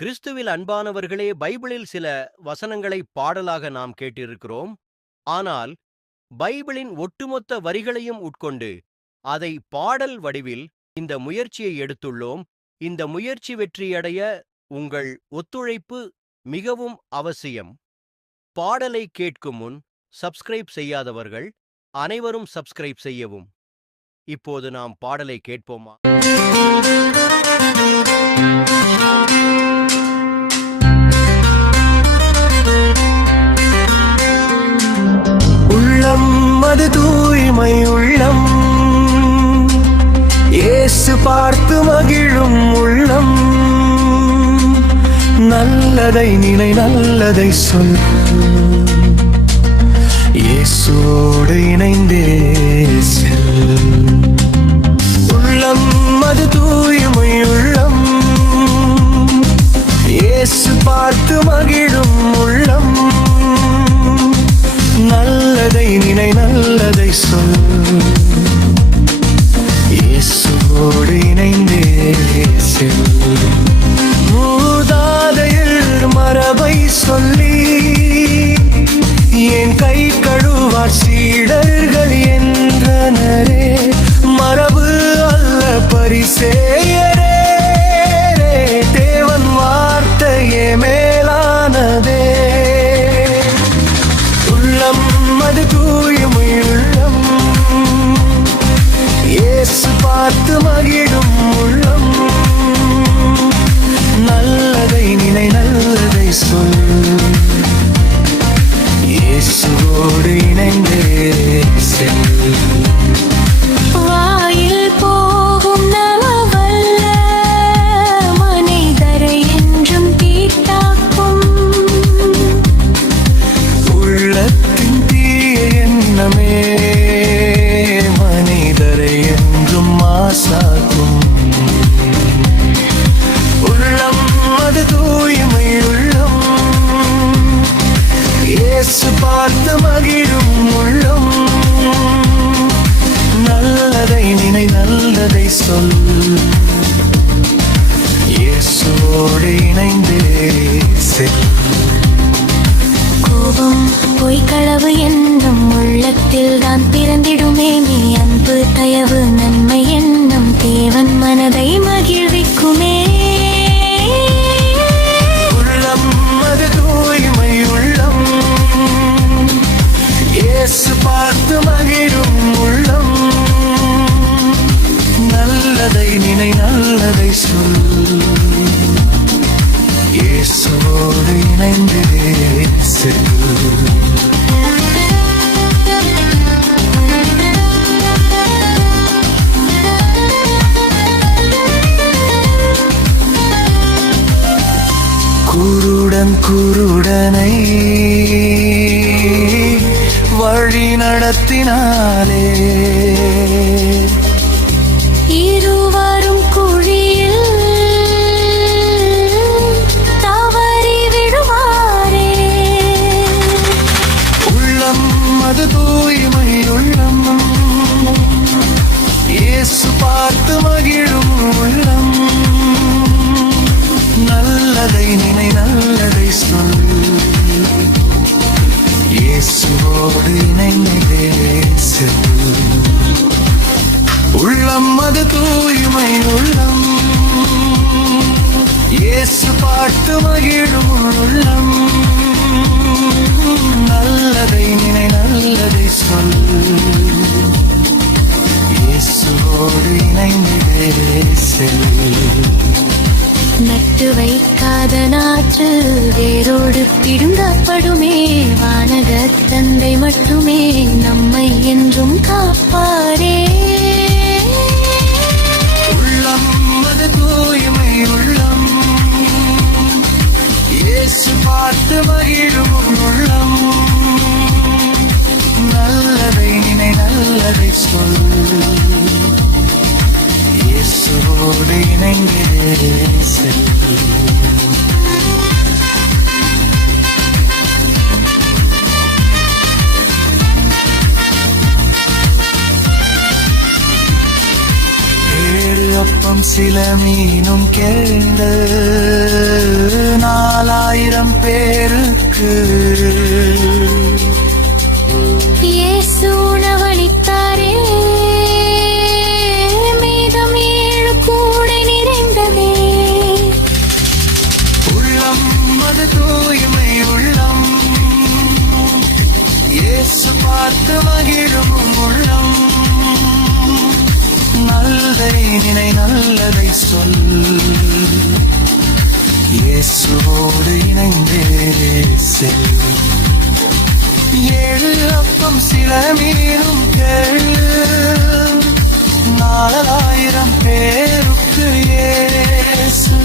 கிறிஸ்துவில் அன்பானவர்களே, பைபிளில் சில வசனங்களை பாடலாக நாம் கேட்டிருக்கிறோம். ஆனால் பைபிளின் ஒட்டுமொத்த வரிகளையும் உட்கொண்டு அதை பாடல் வடிவில் இந்த முயற்சியை எடுத்துள்ளோம். இந்த முயற்சி வெற்றியடைய உங்கள் ஒத்துழைப்பு மிகவும் அவசியம். பாடலை கேட்கும் முன் சப்ஸ்கிரைப் செய்யாதவர்கள் அனைவரும் சப்ஸ்கிரைப் செய்யவும். இப்போது நாம் பாடலை கேட்போமா? அது தூய்மை உள்ளம், இயேசு பார்த்து மகிழும் உள்ளம். நல்லதை நினை, நல்லதை சொல், இயேசுவோடு இணைந்தே செல். உள்ளம் அது தூய்மை உள்ளம், இயேசு பார்த்து மகிழும் உள்ளம். நல்லதை நினை, நல்லதை சொல், இயேசுவோடு இணைந்தே செல். மூதாதையர் மரபை சொல்லி என் கை கழுவார் சீடர்கள் என்றனரே. மரபு அல்ல பரிசேயரே, தேவன் வார்த்தையே மேலானதே. அது தூய்மை உள்ளம், இயேசு பார்த்து மகிழும் உள்ளம். நல்லதை நினை, நல்லதை சொல், இயேசுவோடு இணைந்தே செல். வாயில் போகும் நலவல்ல, மனிதரை என்றும் தீட்டாக்கும். உள்ளத்தின் எண்ணமே மனிதரை என்றும் மாசாக்கும். உள்ளம் அது தூய்மை உள்ளம், இயேசு பார்த்து மகிழும் உள்ளம். நல்லதை நினை, நல்லதை சொல், இயேசுவோடு இணைந்தே செல். கோபம் பொய்க்களவு என்னும் உள்ளத்தில் தான் பிறந்திடுமே. நீ அன்பு தயவு நன்மை என்னும் தேவன் மனதை மகிழ்விக்குமே. உள்ளம் அது தூய்மை உள்ளம், இயேசு பார்த்து மகிழும் உள்ளம். நல்லதை நினை, நல்லதை சொல், இயேசுவோடு இணைந்தே செல். குருடன் குருடனை வழி நடத்தினாலே, இருவரும் குழியில் தவறி விடுவாரே. உள்ளம் அது தூய்மை உள்ளம், இயேசு பார்த்து மகிழும் உள்ளம். நல்லதை நினை, நல்லதை சொல், இயேசுவோடு இணைந்தே செல். உள்ளம் அது தூய்மை உள்ளம், இயேசு பார்த்து மகிழும் உள்ளம். நல்லதை நினை, நல்லதை சொல், இயேசுவோடு இணைந்தே செல். நட்டு வைக்காத நாற்று வேரோடு பிடுங்கப்படுமே. வானக தந்தை மட்டுமே நம்மை என்றும் காப்பாரே. உள்ளம் அது தூய்மை உள்ளம், இயேசு பார்த்து மகிழும் உள்ளம். நல்லதை நினை, நல்லதை சொல், இயேசுவோடு இணைந்தே செல். அப்ப அப்பம் சில மீனும் கேடு 4000 பேருக்கு இயேசு உணவளித்தாரே, மீதம் 7 கூடை நிறைந்ததே. உள்ளம் அது தூய்மை உள்ளம், இயேசு பார்த்து மகிழும் உள்ளம். நல்லதை நினை நல்லதை சொல், இயேசுவோடு இணைந்தே செல். 7 அப்பம் சில மீனும் கேள் 4000 பேருக்கு இயேசு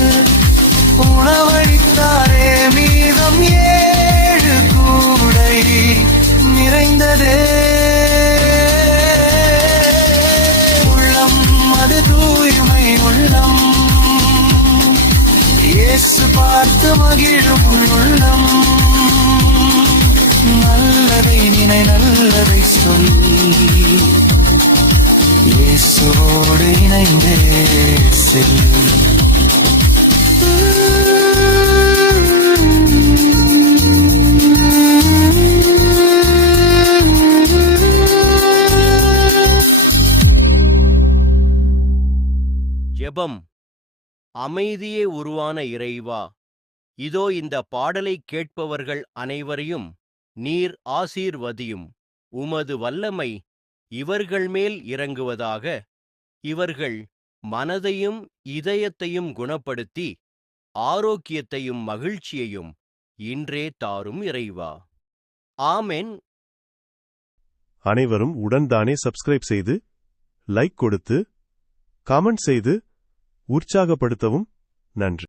உணவளித்தாரே, மீதம் 7 கூடை நிறைந்ததே. உள்ளம் அது தூய்மை உள்ளம், இயேசு பார்த்து மகிழும் உள்ளம். நல்லதை நினை நல்லதை சொல், இயேசுவோடு இணைந்தே செல். ஜெபம். அமைதியே உருவான இறைவா, இதோ இந்த பாடலை கேட்பவர்கள் அனைவரையும் நீர் ஆசீர்வதியும். உமது வல்லமை இவர்கள் மேல் இறங்குவதாக. இவர்கள் மனதையும் இதயத்தையும் குணப்படுத்தி ஆரோக்கியத்தையும் மகிழ்ச்சியையும் இன்றே தாரும் இறைவா. ஆமென். அனைவரும் உடன்தானே சப்ஸ்கிரைப் செய்து லைக் கொடுத்து காமெண்ட் செய்து உற்சாகப்படுத்தவும். நன்றி.